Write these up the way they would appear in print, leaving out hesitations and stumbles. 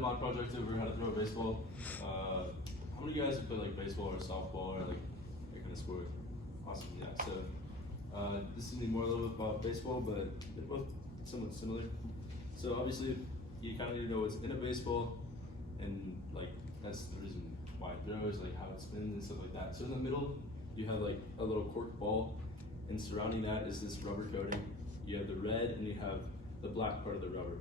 My project over how to throw a baseball. How many of you guys have played like baseball or softball or like that kind of sport? Awesome, yeah. So this is gonna be more a little bit about baseball, but they're both somewhat similar. So obviously you kind of need to know what's in a baseball, and like that's the reason why it throws, like how it spins and stuff like that. So in the middle you have like a little cork ball, and surrounding that is this rubber coating. You have the red and you have the black part of the rubber.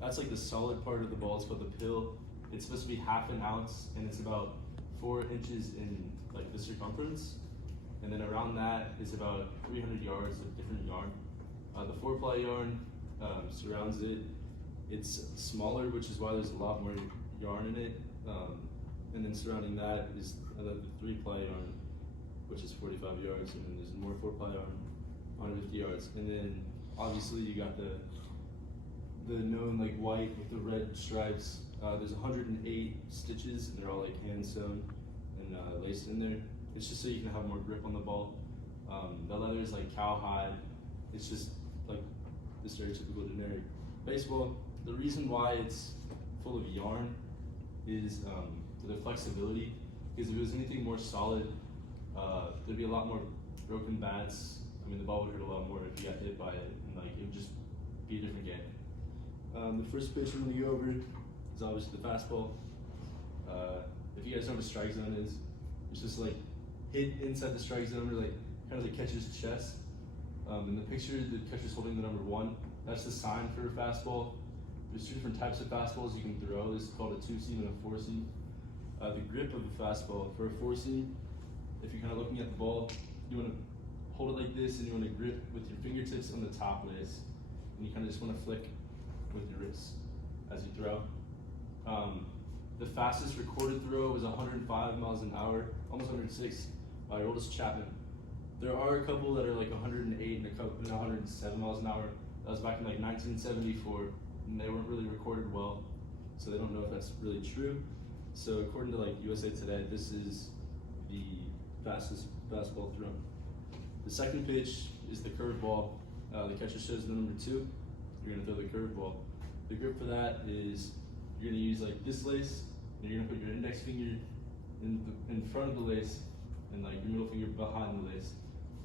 That's like the solid part of the ball. It's called the pill. It's supposed to be half an ounce, and it's about 4 inches in like the circumference. And then around that is about 300 yards of different yarn. The 4-ply yarn surrounds it. It's smaller, which is why there's a lot more yarn in it. And then surrounding that is another 3-ply yarn, which is 45 yards, and then there's more 4-ply yarn, 150 yards. And then obviously you got the known like white with the red stripes. There's 108 stitches, and they're all like hand sewn and laced in there. It's just so you can have more grip on the ball. The leather is like cowhide. It's just like the stereotypical generic baseball. The reason why it's full of yarn is for the flexibility, because if it was anything more solid, there'd be a lot more broken bats. I mean, the ball would hurt a lot more if you got hit by it, and like it would just be a different game. The first pitch we're going to go over is obviously the fastball. If you guys know what a strike zone is, it's just like hit inside the strike zone, or like kind of like catcher's chest. In the picture, the catcher's holding the number 1. That's the sign for a fastball. There's 2 different types of fastballs you can throw. This is called a 2-seam and a 4-seam. The grip of the fastball for a 4-seam, if you're kind of looking at the ball, you want to hold it like this, and you want to grip with your fingertips on the top lace, and you kind of just want to flick with your wrists as you throw. The fastest recorded throw was 105 miles an hour, almost 106, by Aroldis Chapman. There are a couple that are like 108 and a couple 107 miles an hour. That was back in like 1974, and they weren't really recorded well, so they don't know if that's really true. So according to like USA Today, this is the fastest fastball thrown. The second pitch is the curveball. The catcher shows the number 2. You're gonna throw the curveball. The grip for that is you're gonna use like this lace, and you're gonna put your index finger in front of the lace, and like your middle finger behind the lace.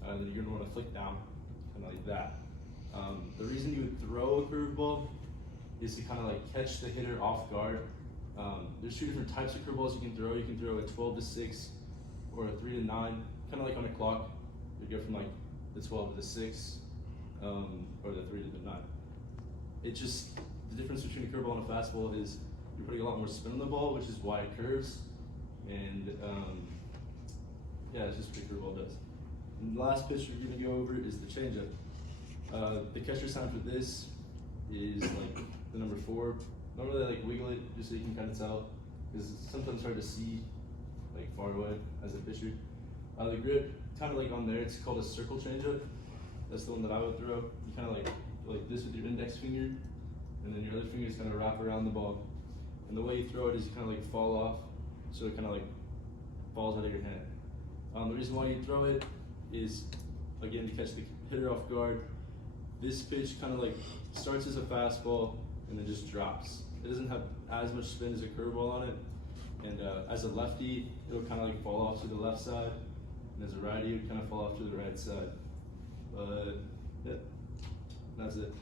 Then you're gonna want to flick down, kind of like that. The reason you would throw a curveball is to kind of like catch the hitter off guard. There's 2 different types of curveballs you can throw. You can throw a 12 to 6 or a 3 to 9, kind of like on a clock. You go from like the 12 to the 6, or the 3 to the 9. It just, the difference between a curveball and a fastball is you're putting a lot more spin on the ball, which is why it curves. And yeah, it's just what a curveball does. And the last pitch we're gonna go over is the changeup. The catcher sign for this is like the number 4. Normally I like wiggle it just so you can kind of tell, because it's sometimes hard to see like far away as a pitcher. The grip, kind of like on there, it's called a circle changeup. That's the one that I would throw. You kind of like this with your index finger, and then your other fingers kind of wrap around the ball. And the way you throw it is you kind of like fall off, so it kind of like falls out of your hand. The reason why you throw it is, again, to catch the hitter off guard. This pitch kind of like starts as a fastball and then just drops. It doesn't have as much spin as a curveball on it. And as a lefty, it'll kind of like fall off to the left side. And as a righty, it would kind of fall off to the right side. But yeah, that's it.